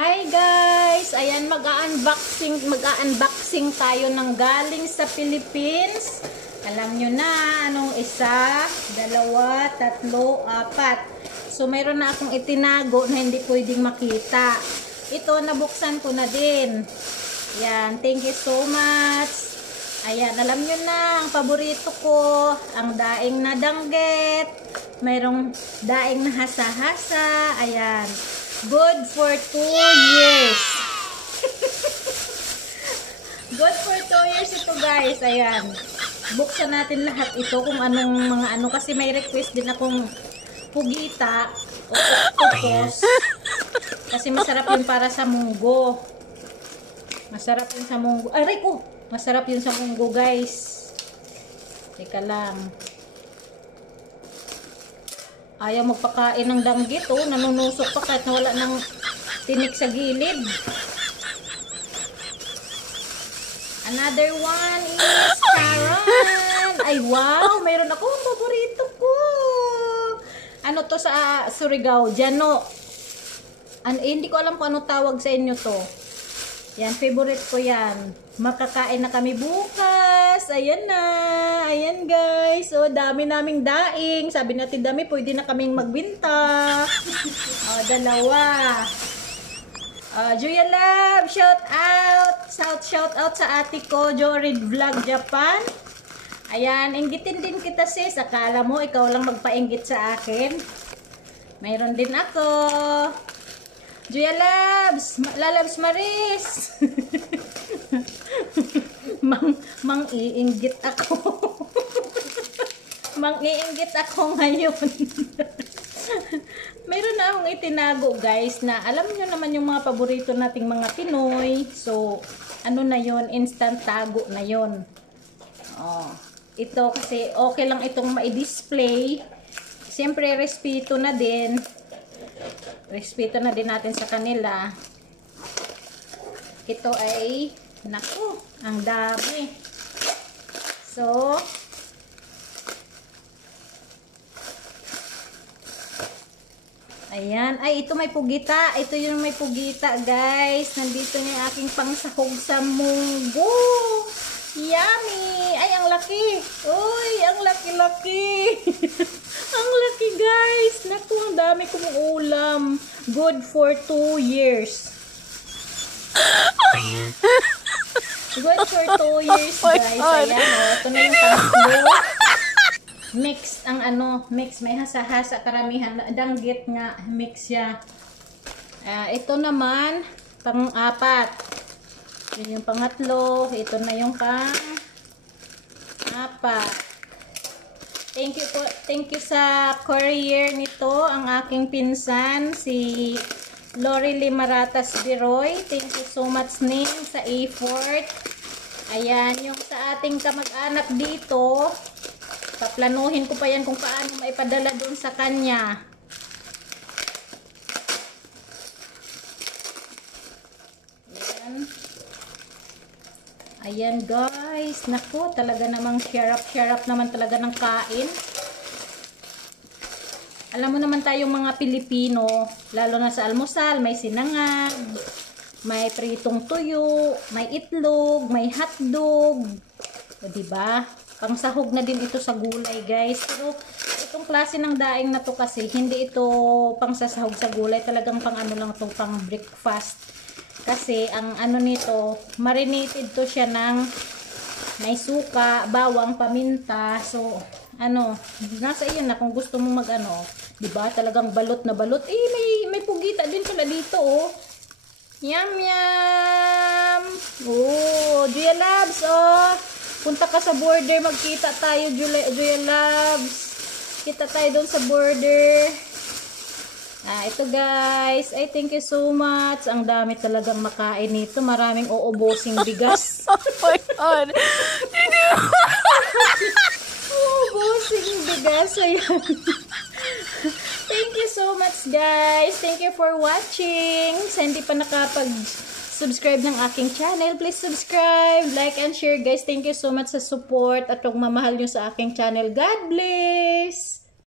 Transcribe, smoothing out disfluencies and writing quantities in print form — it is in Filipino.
Hi guys! Ayan, mag-unboxing tayo ng galing sa Philippines. Alam nyo na, anong isa, dalawa, tatlo, apat. So, mayroon na akong itinago na hindi pwedeng makita. Ito, nabuksan ko na din. Ayan, thank you so much. Ayan, alam nyo na, ang paborito ko, ang daing na danggit. Mayroong daing na hasa-hasa. Ayan. Good for 2 years. Good for 2 years ito guys. Ayan. Buksan natin lahat ito kung anong mga ano. Kasi may request din akong pugita o octopus. Kasi masarap yun para sa munggo. Masarap yun sa munggo. Aray ko! Masarap yun sa munggo guys. Teka lang. Ayaw magpakain ng danggit, oh. Nanunusok pa kahit wala ng tinik sa gilid. Another one is Karan. Ay, wow! Mayroon ako ang paborito ko. Ano to sa Surigao? Jano. Hindi ko alam kung ano tawag sa inyo to. Yan, favorite ko yan. Makakain na kami bukas. Ayan na. Ayan guys. So, dami naming daing. Sabi natin dami, pwede na kaming magbinta. Dalawa. Juya Love, shout out. Shout out sa ate ko, Jorid Vlog Japan. Ayan, inggitin din kita sis. Akala mo, ikaw lang magpainggit sa akin. Mayroon din ako. Juya Labs, Lalabs Maris. Mang-iinggit ako. Mang-iinggit ako ngayon. Meron na akong itinago guys na alam nyo naman yung mga paborito nating mga Pinoy. So, ano na yon, instant tago na yon. Ito kasi okay lang itong ma-display. Siyempre, respeto na din. Respeto na din natin sa kanila. Ito ay, naku, ang dami. So, ayan. Ay, ito may pugita. Ito yung may pugita, guys. Nandito na yung aking pangsahog sa munggo. Yummy! Ay, ang laki. Uy, ang laki-laki. Ang laki, guys. Naku, ang dami kong ulam. Good for 2 years. Good for 2 years, guys. Ayan, ito na yung pangatlo. Mix ang ano, mix. May hasa-hasa, karamihan. Danggit nga, mix siya. Ito naman, pang-apat. Yun yung pangatlo. Ito na yung pang-apat. Thank you sa courier nito, ang aking pinsan, si Lorely Maratas Biroy. Thank you so much ning sa effort. Ayan, yung sa ating kamag-anak dito, paplanuhin ko pa yan kung paano maipadala doon sa kanya. Ayan. Ayan guys, naku, talaga namang share up naman talaga ng kain. Alam mo naman tayong mga Pilipino, lalo na sa almusal, may sinangag, may pritong tuyo, may itlog, may hotdog. O diba? Pangsahog na din ito sa gulay guys. Pero itong klase ng daing na to kasi, hindi ito pangsasahog sa gulay, talagang pang ano lang to, pang breakfast. Kasi ang ano nito, marinated to siya ng may suka, bawang, paminta. So, ano, nasa iyo na kung gusto mo mag-ano, 'di ba? Talagang balot na balot. May pugita din pala dito, oh. Yum yum. Oh, Juya Labs, oh. Punta ka sa border, magkita tayo, Juya Labs. Kita tayo doon sa border. Ito guys, ay thank you so much. Ang dami talagang makain nito. Maraming uubosing bigas. Oh my God. Uubosing bigas. Ayan. Thank you so much guys. Thank you for watching. Sa hindi pa nakapag-subscribe ng aking channel, please subscribe, like, and share guys. Thank you so much sa support at pagmamahal nyo sa aking channel. God bless!